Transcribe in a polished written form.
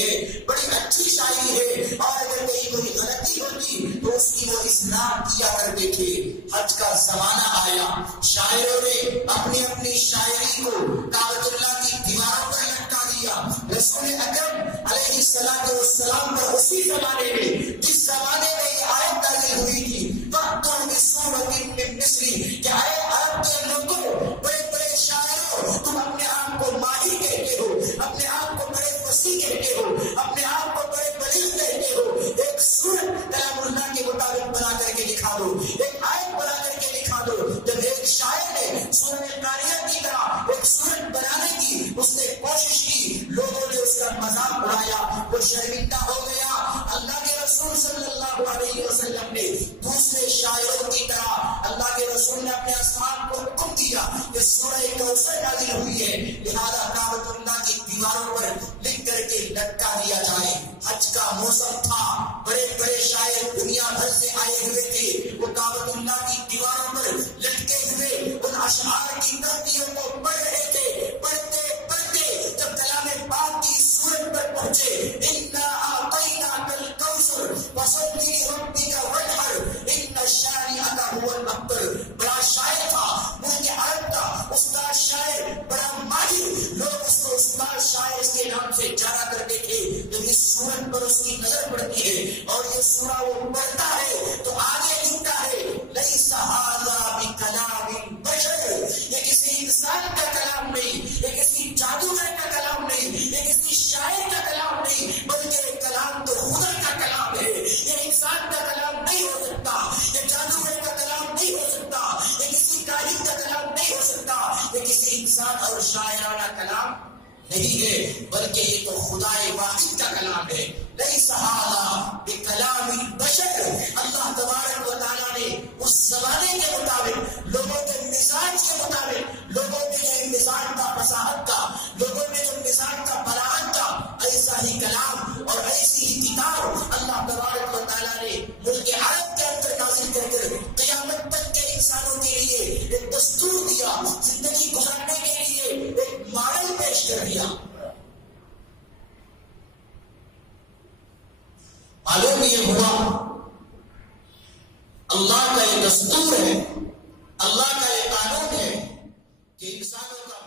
ہے، بڑی اچھی شاعری ہے، اور اگر کوئی غلطی ہوتی تو اس کی وہ اصلاح کیا کرتے تھے۔ حج کا زمانہ آیا، شاعروں نے اپنی اپنی شاعری کو کعبۃ اللہ کی دیواروں پر لٹکا دیا۔ رسول اکرم علیہ السلام پر اسی زمانے میں، جس زمانے میں یہ آیت نازل ہوئی تھی، فَأْتُوا بِسُورَةٍ مِّن مِّثْلِهِ، کہ اے عرب کے لوگوں، بڑے بڑے شاعروں، تم اپنے آپ کو ماہر کہتے ہو، اپنے آپ کو بڑے فصیح کہتے ہو، اپنے آپ کو بڑے بلیغ کہتے ہو، ایک سورت کلام اللہ کے مطابق بنا کر کے دکھا دو، ایک آیت بنا کر کے دکھا دو۔ جب ایک شاعر نے سورۃ القاریہ کی طرح ایک سورت بنانے کی اس نے کوشش کی، لوگوں نے اس کا مذاق اڑایا، وہ شرمندہ ہو گیا۔ اللہ کے رسول صلی اللہ علیہ وسلم نے دوسرے شاعروں کی طرح، اللہ کے رسول نے اپنے اصحاب کو حکم دیا کہ سورہ کوثر نازل ہوئی ہے، لہذا کعبۃ اللہ کی دیواروں پر لکھ کر کے لٹکا دیا جائے۔ حج کا موسم تھا، بڑے بڑے شاعر دنیا بھر سے آئے ہوئے تھے، وہ کعبۃ اللہ کی دیواروں پر لٹکے ہوئے ان اشعار کی ترتیبوں کو پڑھ رہے تھے۔ پڑھتے پڑھتے جب کلام پاک کی سورت پر پہنچے، اِنَّا أَعْطَيْنَاكَ الْكَوْثَرَ فَصَلِّ لِرَبِّكَ وَانْحَرْ إِنَّ شَانِئَكَ هُوَ الْأَبْتَرُ، بڑا شاعر تھا، ملک عرب کا استاد شاعر، بڑا ماہر، لوگ اس کو استاد شاعر اس کے نام سے جانا کرتے تھے۔ جب اس سورت پر اس کی نظر پڑتی ہے اور یہ سورہ وہ پڑھتا ہے تو آگے لکھتا ہے، لَيْسَ هَذَا بِكَلَامٍ بَشَرٍ، یہ کسی انسان کا کلام نہیں، یہ کسی جادوگر کا کلام نہیں، یہ کسی شاعر کا کلام نہیں، بلکہ یہ کلام تو خدا کا کلام ہے۔ یہ انسان کا کلام نہیں ہو سکتا، یہ جادوگر کا کلام نہیں ہو سکتا، یہ کسی کاہن کا کلام نہیں ہو سکتا، یہ کسی انسان اور شاعرانہ کلام نہیں ہے، بلکہ یہ تو خدا واحد کا کلام ہے۔ لَيْسَ هَذَا بِكَلَامِ الْبَشَرِ، اللہ تبارک و تعالیٰ نے اس زمانے کے مطابق، لوگوں کے مزاج کے مطابق، لوگوں کے جو مزاج کا فصاحت کا، لوگوں میں جو مزاج کا بلاغت کا، ایسا ہی کلام اور ایسی ہی کتاب اللہ تبارک و تعالیٰ نے ملک عرب کے اندر نازل کر کر قیامت تک کے انسانوں کے لیے ایک دستور دیا، زندگی گزارنے کے لیے ایک ماڈل پیش کر دیا۔ معلوم یہ ہوا اللہ کا یہ دستور ہے، اللہ کا یہ قانون ہے کہ انسانوں کا